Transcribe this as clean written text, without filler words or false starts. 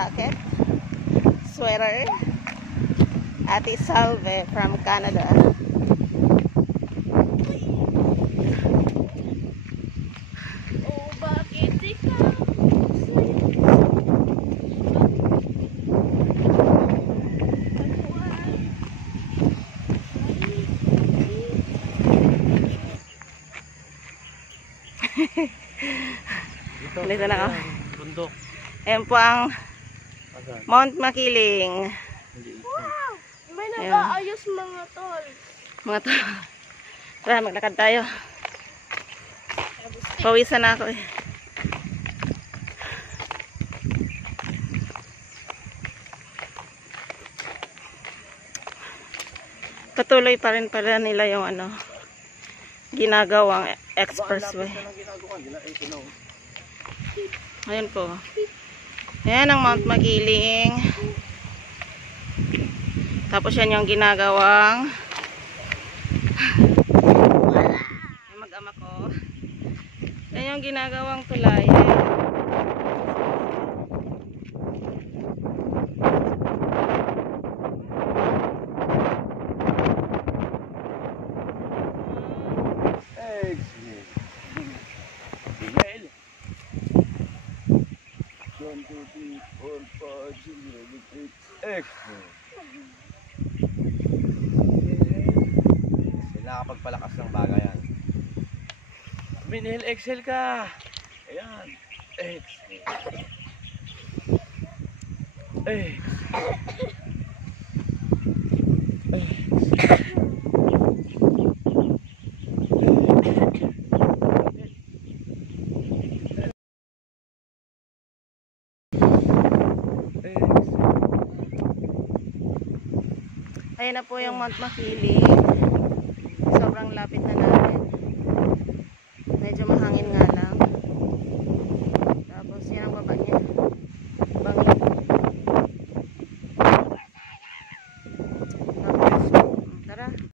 jacket, sweater. Ate Salve from Canada. Oh, bakit ikaw? Dito na ako. Bundok. Ayan po ang Mount Makiling. Wow! May nag-aayos mga tol. Mga to. Tara, maglakad tayo. Pawisan na ako eh. Patuloy pa rin pala nila yung ginagawang expressway. Ayan po. Ayan ang Mount Makiling. Tapos yan yung ginagawang yung mag-ama ko. Yan yung ginagawang tulay. Nakapagpalakas ng bagay yan. Minhel, exhale ka. Ayan. Exhale. Ayan na po yung Mount Makiling. Sobrang lapit na natin. Medyo mahangin